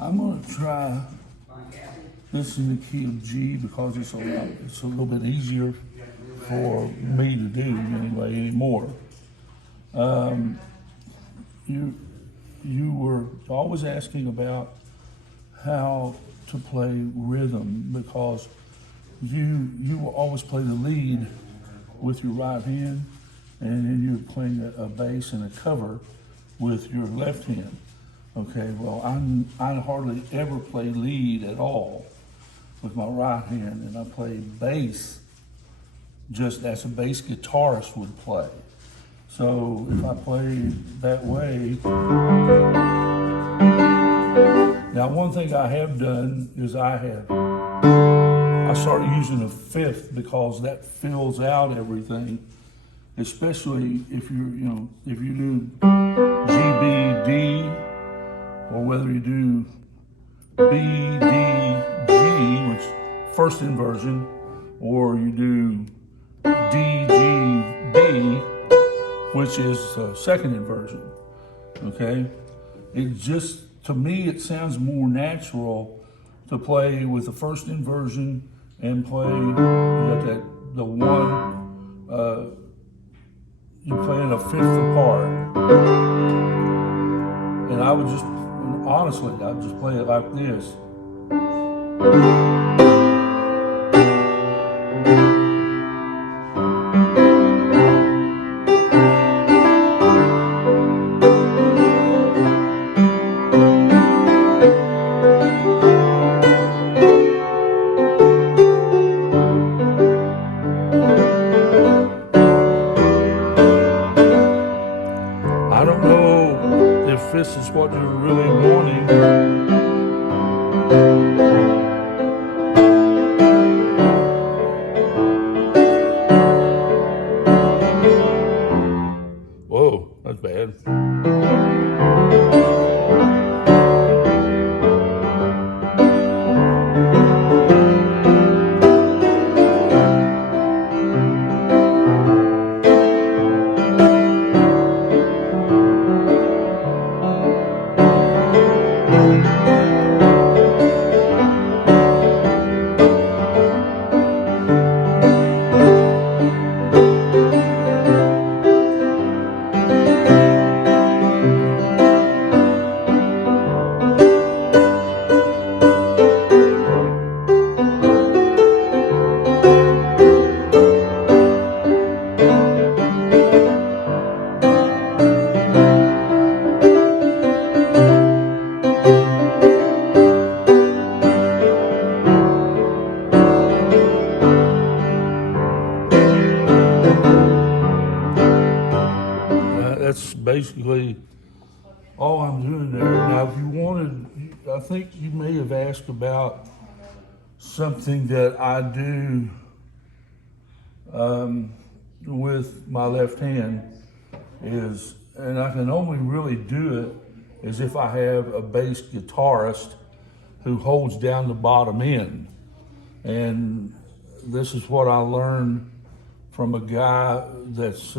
I'm going to try this in the key of G because it's a little bit easier for me to do anyway anymore. You were always asking about how to play rhythm because you will always play the lead with your right hand, and then you're playing a bass and a cover with your left hand. Okay, well, I hardly ever play lead at all with my right hand, and I play bass just as a bass guitarist would play. So if I play that way, now one thing I have done is I started using a fifth because that fills out everything, especially if you do G, B, D, or whether you do B, D, G, which first inversion, or you do D, G, B, which is second inversion, okay? It just, to me, it sounds more natural to play with the first inversion and play the one, you play in a fifth apart. And I would just, honestly, I'd just play it like this. I don't know if this is what you're really wanting. Whoa, that's bad. That's basically all I'm doing there. Now, if you wanted, I think you may have asked about something that I do with my left hand is, and I can only really do it is if I have a bass guitarist who holds down the bottom end. And this is what I learned from a guy that's,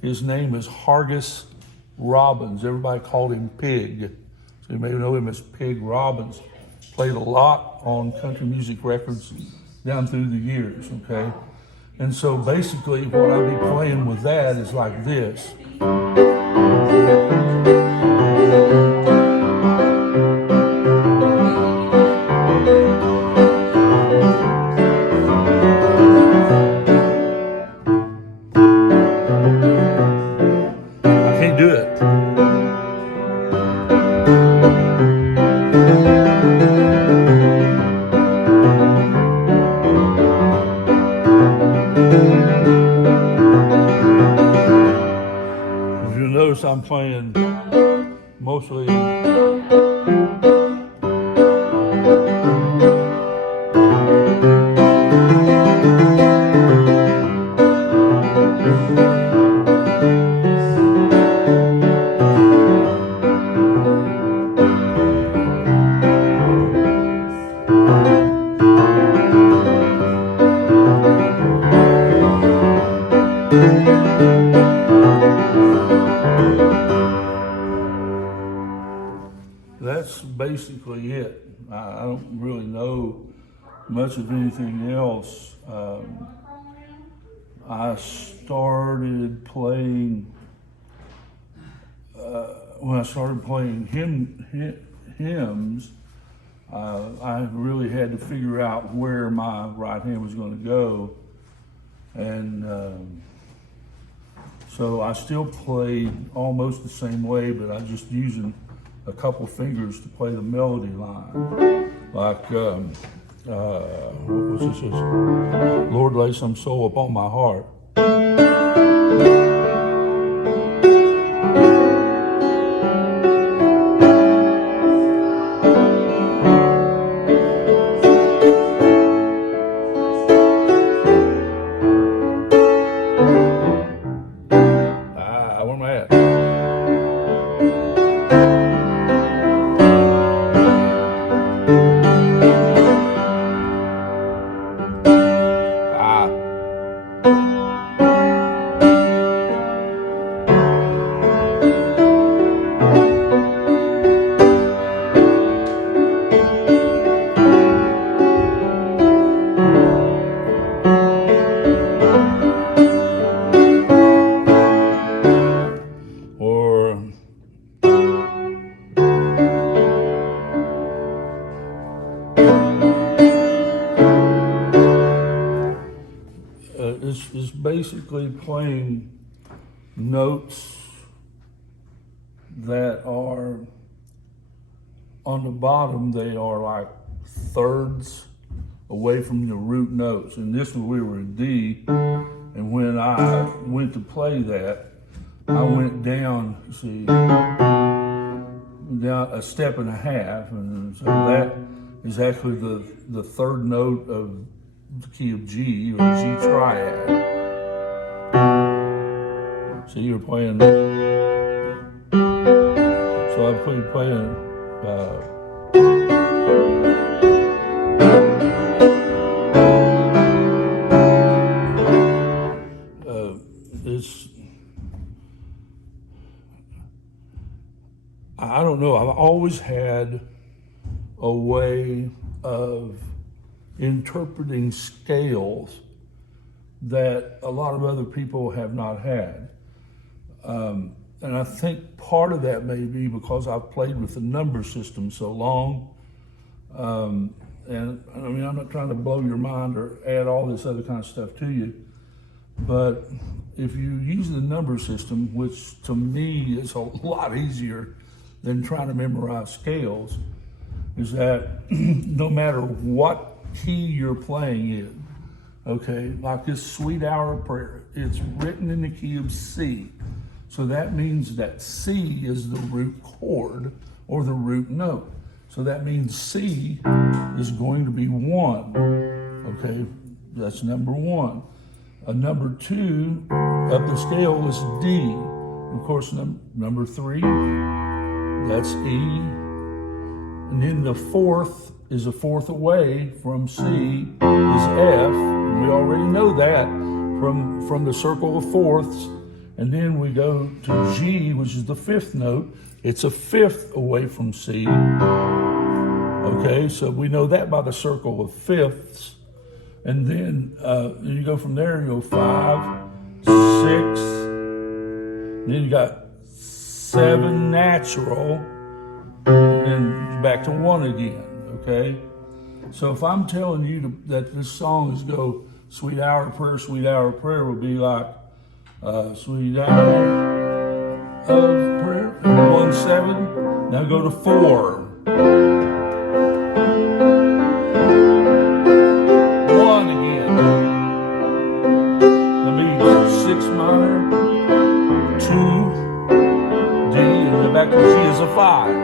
his name is Hargus Robbins. Everybody called him Pig. So you may know him as Pig Robbins. Played a lot on country music records down through the years, okay? And so basically what I'll be playing with that is like this. I can't do it. If you notice, I'm playing mostly. that's basically it. I don't really know much of anything else. I started playing, when I started playing hymns, I really had to figure out where my right hand was going to go. And so I still played almost the same way, but I'm just using a couple fingers to play the melody line. Like, what was this? Lord, lay some soul upon my heart. Where am I at? It's basically playing notes that are on the bottom. They are like thirds away from the root notes. And this one, we were in D, and when I went to play that, I went down, see, down a step and a half, and so that is actually the third note of the key of G, or G triad. So you're playing, so I'm playing this, I don't know, I've always had a way of interpreting scales that a lot of other people have not had. And I think part of that may be because I've played with the number system so long. And I mean, I'm not trying to blow your mind or add all this other kind of stuff to you, but if you use the number system, which to me is a lot easier than trying to memorize scales, is that no matter what key you're playing in, okay, like this Sweet Hour of Prayer, it's written in the key of C. So that means that C is the root chord or the root note. So that means C is going to be 1, okay? That's number 1. Number 2 of the scale is D. Of course, number 3, that's E. And then the 4th is a 4th away from C is F. We already know that from the circle of fourths. And then we go to G, which is the 5th note. It's a 5th away from C. Okay, so we know that by the circle of fifths. And then you go from there, you go 5, 6, then you got 7 natural, and then back to 1 again, okay? So if I'm telling you that this song is go Sweet Hour of Prayer would be like Sweet Hour of Prayer, 1, 7, now go to 4. 1 again. That'll be 6 minor, 2, D, and then back to G is a 5.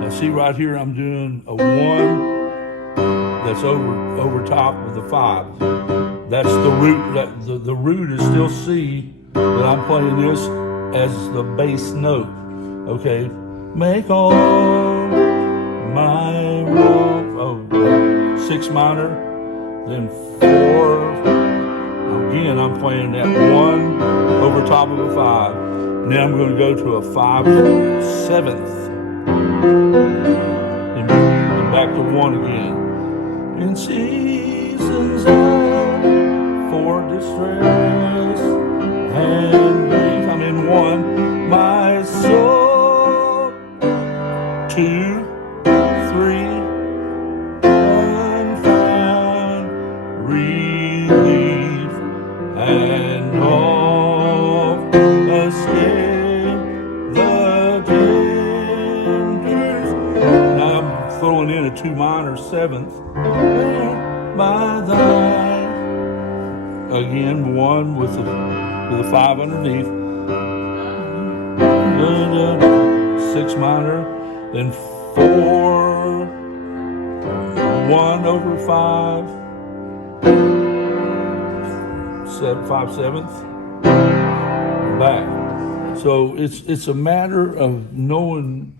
Now see right here, I'm doing a 1 that's over top of the 5. That's the root. The root is still C, but I'm playing this as the bass note. Okay, make all my wrong. Oh, 6 6 minor, then 4. Again, I'm playing that 1 over top of a 5. And then I'm going to go to a 5/7, and back to 1 again. In seasons for distress and grief, I'm in 1. My soul, 2, 3, unfound relief, and all escape the dangers. Now I'm throwing in a 2 minor 7th. By thine, again 1 with a 5 underneath. 6 minor, then 4, 1 over 5, 5/7, back. So it's a matter of knowing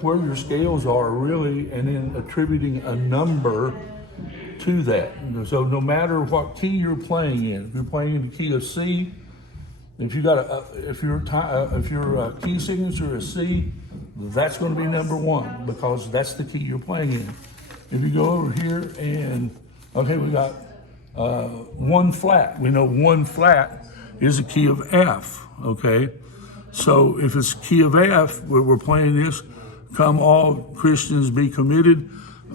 where your scales are really, and then attributing a number to that. So no matter what key you're playing in, if you're playing in the key of C, if your key signature is C, that's going to be number 1, because that's the key you're playing in. If you go over here and okay, we got 1 flat. We know 1 flat is a key of F. Okay, so if it's key of F, we're playing this. Come all Christians be committed.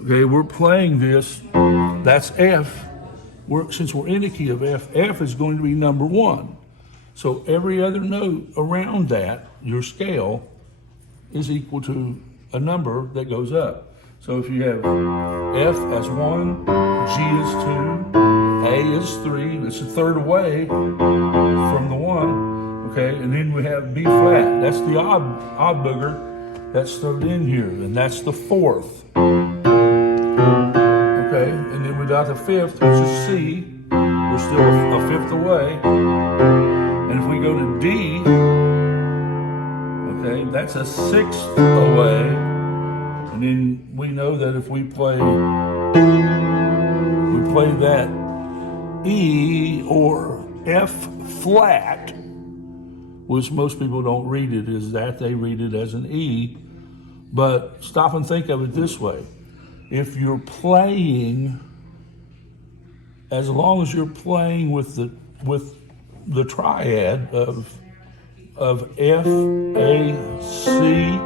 Okay, we're playing this. That's F. Since we're in the key of F, F is going to be number 1. So every other note around that, your scale, is equal to a number that goes up. So if you have F as 1, G is 2, A is 3, it's a third away from the 1. Okay, and then we have B flat. That's the odd booger. That's third in here, and that's the 4th. Okay, and then we got the 5th, which is C. We're still a 5th away. And if we go to D, okay, that's a 6th away. And then we know that if we play that E or F flat, which most people don't read it as that, they read it as an E. But stop and think of it this way. If you're playing, as long as you're playing with the triad of F, A, C,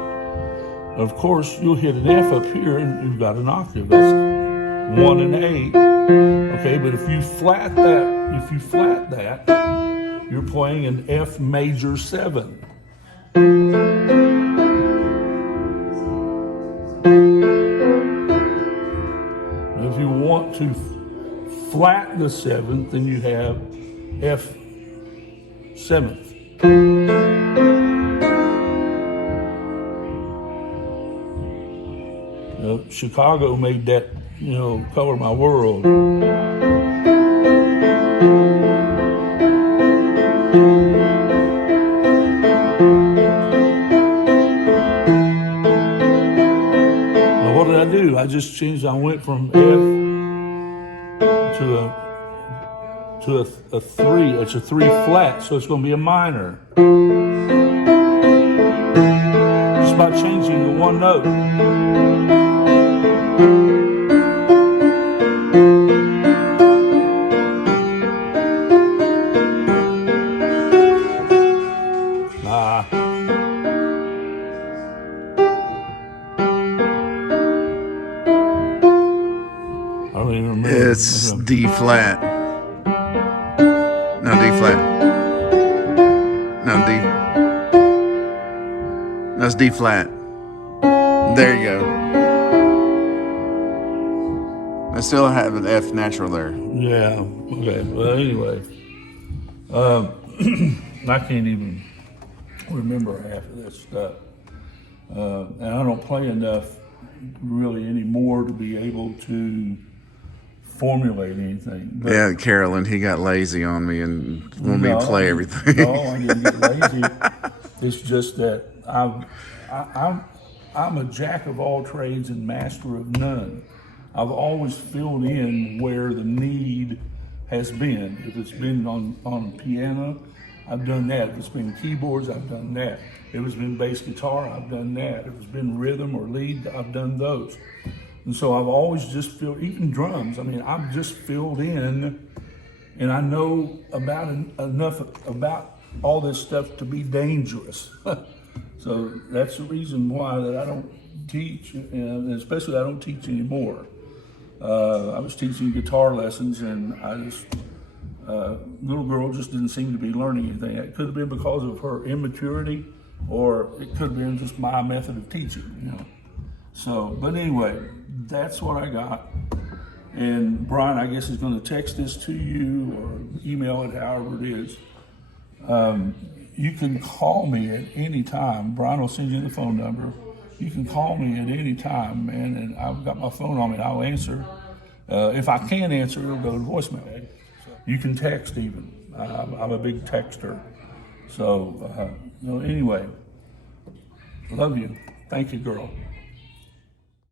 of course you'll hit an F up here and you've got an octave. That's 1 and 8. Okay, but if you flat that, you're playing an F major 7. If you want to flat the 7th, then you have F 7th. Chicago made that, color my world. What did I do? I just changed. I went from F to a 3. It's a 3 flat, so it's going to be a minor. Just by changing the 1 note. It's D flat. No, D flat. No, D. That's D flat. There you go. I still have an F natural there. Yeah. Okay. Well, anyway, I can't even remember half of that stuff, and I don't play enough really anymore to be able to formulate anything. But yeah, Carolyn, he got lazy on me and wanted me to play everything. No, I didn't get lazy. It's just that I'm a jack of all trades and master of none. I've always filled in where the need has been. If it's been on piano, I've done that. If it's been keyboards, I've done that. If it's been bass guitar, I've done that. If it's been rhythm or lead, I've done those. And so I've always just filled, even drums. I mean, I've just filled in, and I know about enough about all this stuff to be dangerous. So that's the reason why that I don't teach, and especially I don't teach anymore. I was teaching guitar lessons, and little girl just didn't seem to be learning anything. It could have been because of her immaturity, or it could have been just my method of teaching, So, but anyway, that's what I got. And Bryan, I guess, is going to text this to you or email it, however it is. You can call me at any time. Bryan will send you the phone number. You can call me at any time, man, and I've got my phone on me. I'll answer. If I can't answer, it'll go to voicemail. You can text even. I'm a big texter. So, anyway, love you. Thank you, girl.